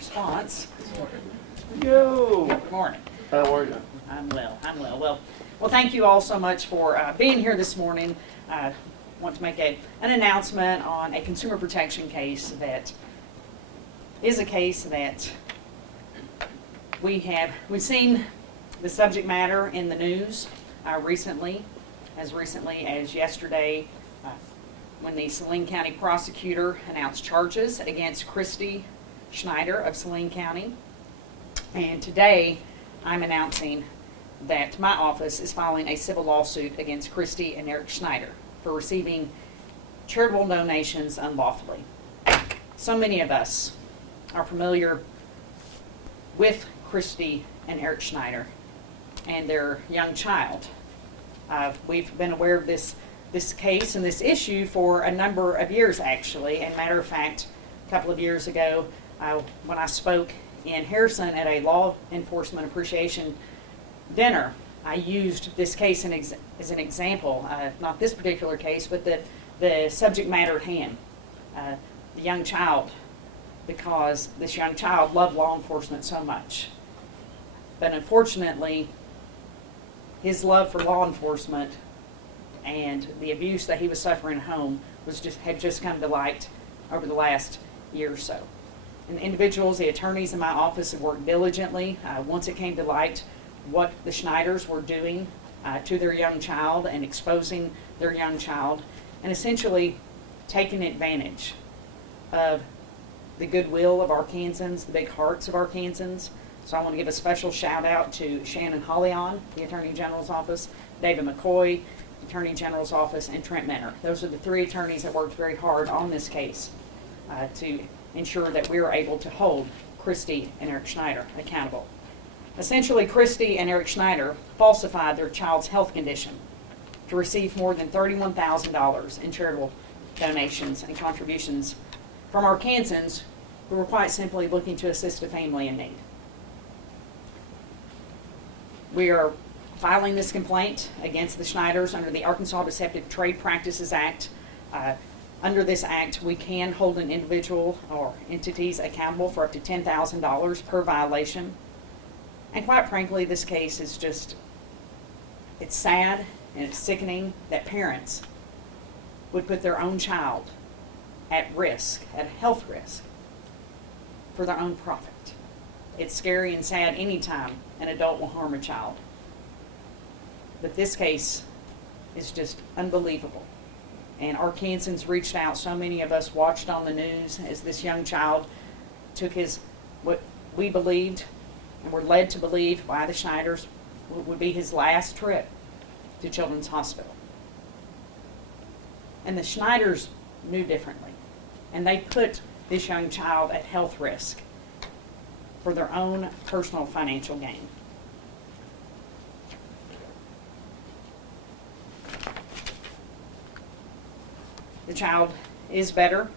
response. Yo! Good morning. How are you? I'm well. Well, thank you all so much for being here this morning. I want to make an announcement on a consumer protection case that is a case that we've seen the subject matter in the news recently as yesterday, when the Saline County prosecutor announced charges against Kristy Schneider of Saline County. And today, I'm announcing that my office is filing a civil lawsuit against Kristy and Erik Schneider for receiving charitable donations unlawfully. So many of us are familiar with Kristy and Erik Schneider and their young child. We've been aware of this case and this issue for a number of years, actually. And matter of fact, a couple of years ago, when I spoke in Harrison at a law enforcement appreciation dinner, I used this case as an example, not this particular case, but the subject matter at hand, the young child, because this young child loved law enforcement so much. But unfortunately, his love for law enforcement and the abuse that he was suffering at home had just come to light over the last year or so. And the individuals, the attorneys in my office have worked diligently once it came to light what the Schneiders were doing to their young child and exposing their young child, and essentially taking advantage of the goodwill of Arkansans, the big hearts of Arkansans. So I want to give a special shout out to Shannon Hollion, the Attorney General's office, David McCoy, Attorney General's office, and Trent Mentor. Those are the three attorneys that worked very hard on this case to ensure that we were able to hold Kristy and Erik Schneider accountable. Essentially, Kristy and Erik Schneider falsified their child's health condition to receive more than $31,000 in charitable donations and contributions from Arkansans who were quite simply looking to assist a family in need. We are filing this complaint against the Schneiders under the Arkansas Deceptive Trade Practices Act. Under this act, we can hold an individual or entities accountable for up to $10,000 per violation. And quite frankly, this case is it's sad and it's sickening that parents would put their own child at risk, at health risk, for their own profit. It's scary and sad anytime an adult will harm a child. But this case is just unbelievable. And Arkansans reached out. So many of us watched on the news as this young child took what we believed and were led to believe by the Schneiders would be his last trip to Children's Hospital. And the Schneiders knew differently. And they put this young child at health risk for their own personal financial gain. The child is better,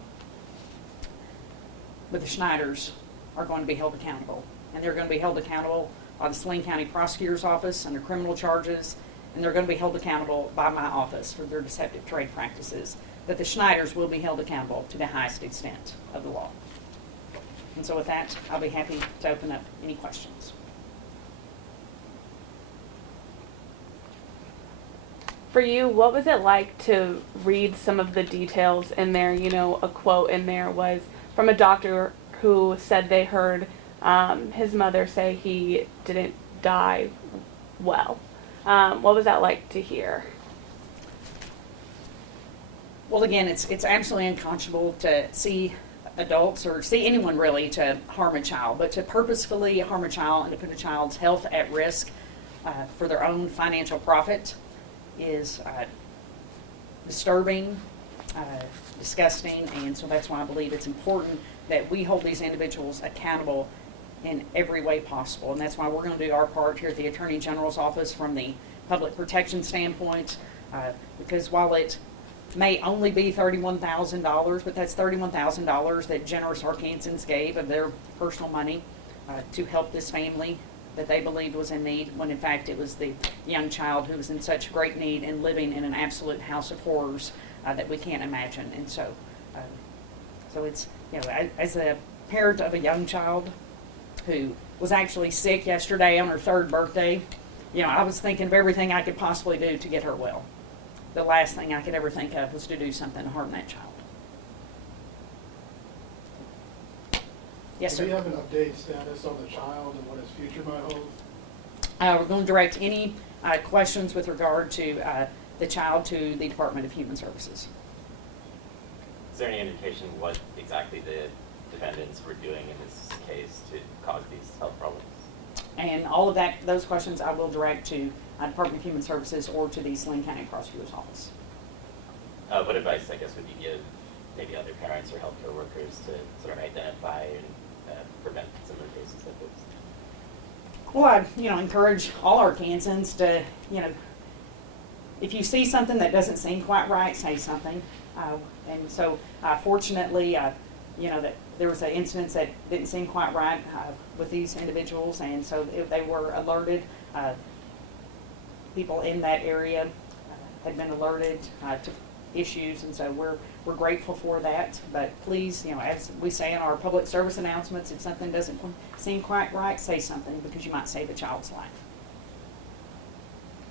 but the Schneiders are going to be held accountable. And they're going to be held accountable by the Saline County Prosecutor's Office under criminal charges, and they're going to be held accountable by my office for their deceptive trade practices. But the Schneiders will be held accountable to the highest extent of the law. And so with that, I'll be happy to open up any questions. For you, what was it like to read some of the details in there? You know, a quote in there was from a doctor who said they heard his mother say he didn't die well. What was that like to hear? Well, again, it's absolutely unconscionable to see adults or see anyone really to harm a child, but to purposefully harm a child and to put a child's health at risk for their own financial profit is disturbing, disgusting, and so that's why I believe it's important that we hold these individuals accountable in every way possible, and that's why we're going to do our part here at the Attorney General's office from the public protection standpoint, because while it may only be $31,000, but that's $31,000 that generous Arkansans gave of their personal money to help this family that they believed was in need, when in fact it was the young child who was in such great need and living in an absolute house of horrors that we can't imagine. And so it's, as a parent of a young child who was actually sick yesterday on her 3rd birthday. You know, I was thinking of everything I could possibly do to get her well. The last thing I could ever think of was to do something to harm that child. Yes, Do we sir. have an updated status on the child and what his future might hold? We're going to direct any questions with regard to the child to the Department of Human Services. Is there any indication what exactly the defendants were doing in this case to cause these health problems? And all of that, those questions I will direct to Department of Human Services or to the Saline County Prosecutor's Office. What advice, I guess, would you give maybe other parents or healthcare workers to sort of identify and prevent similar cases like this? Well, I, encourage all Arkansans to, if you see something that doesn't seem quite right, say something. And so, fortunately, that there was an incident that didn't seem quite right with these individuals, and so they were alerted. People in that area had been alerted to issues, and so we're grateful for that. But please, as we say in our public service announcements, if something doesn't seem quite right, say something, because you might save a child's life.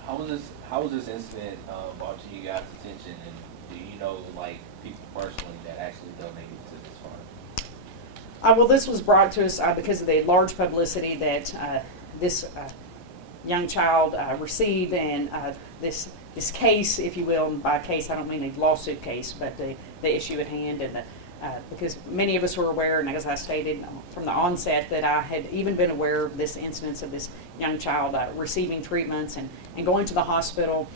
How was this incident brought to you guys' attention, and do you know people personally that actually donated to this fund? Well, this was brought to us because of the large publicity that this young child received, and this case, if you will, and by case I don't mean a lawsuit case, but the issue at hand, and because many of us were aware, and as I stated from the onset, that I had even been aware of this incidence of this young child receiving treatments and going to the hospital.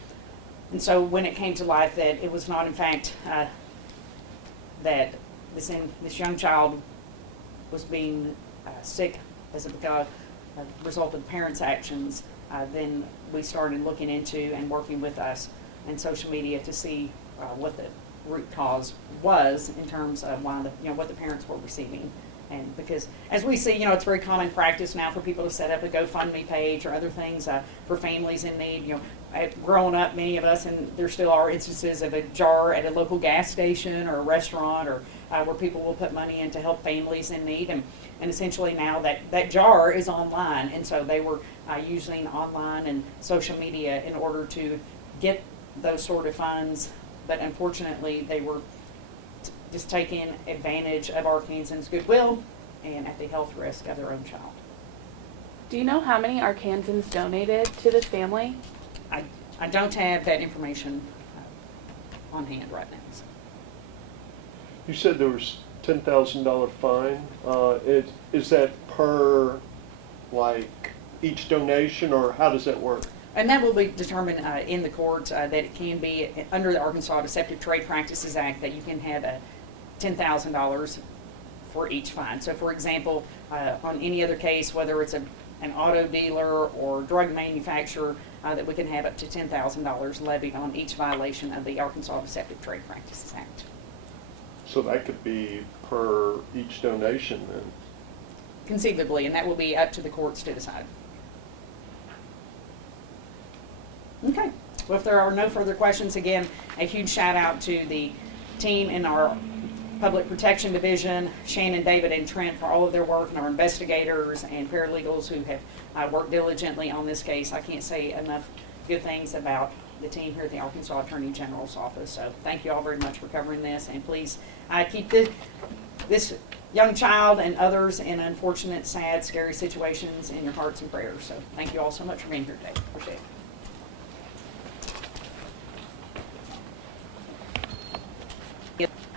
And so when it came to light that it was not, in fact, that this young child was being sick as a result of the parents' actions, then we started looking into and working with us and social media to see what the root cause was in terms of why what the parents were receiving. And because, as we see, it's very common practice now for people to set up a GoFundMe page or other things for families in need. Growing up, many of us, and there still are instances of a jar at a local gas station or a restaurant, or where people will put money in to help families in need. And essentially now that jar is online, and so they were using online and social media in order to get those sort of funds. But unfortunately, they were just taking advantage of Arkansans' goodwill and at the health risk of their own child. Do you know how many Arkansans donated to this family? I don't have that information on hand right now. So. You said there was $10,000 fine. Is that per each donation, or how does that work? And that will be determined in the court that it can be under the Arkansas Deceptive Trade Practices Act, that you can have $10,000 for each fine. So, for example, on any other case, whether it's an auto dealer or drug manufacturer, that we can have up to $10,000 levied on each violation of the Arkansas Deceptive Trade Practices Act. So that could be per each donation then? Conceivably, and that will be up to the courts to decide. Okay. Well, if there are no further questions, again, a huge shout out to the team in our Public Protection Division, Shannon, David, and Trent, for all of their work, and our investigators and paralegals who have worked diligently on this case. I can't say enough good things about the team here at the Arkansas Attorney General's office. So thank you all very much for covering this, and please keep this young child and others in unfortunate, sad, scary situations in your hearts and prayers. So thank you all so much for being here today. Appreciate it.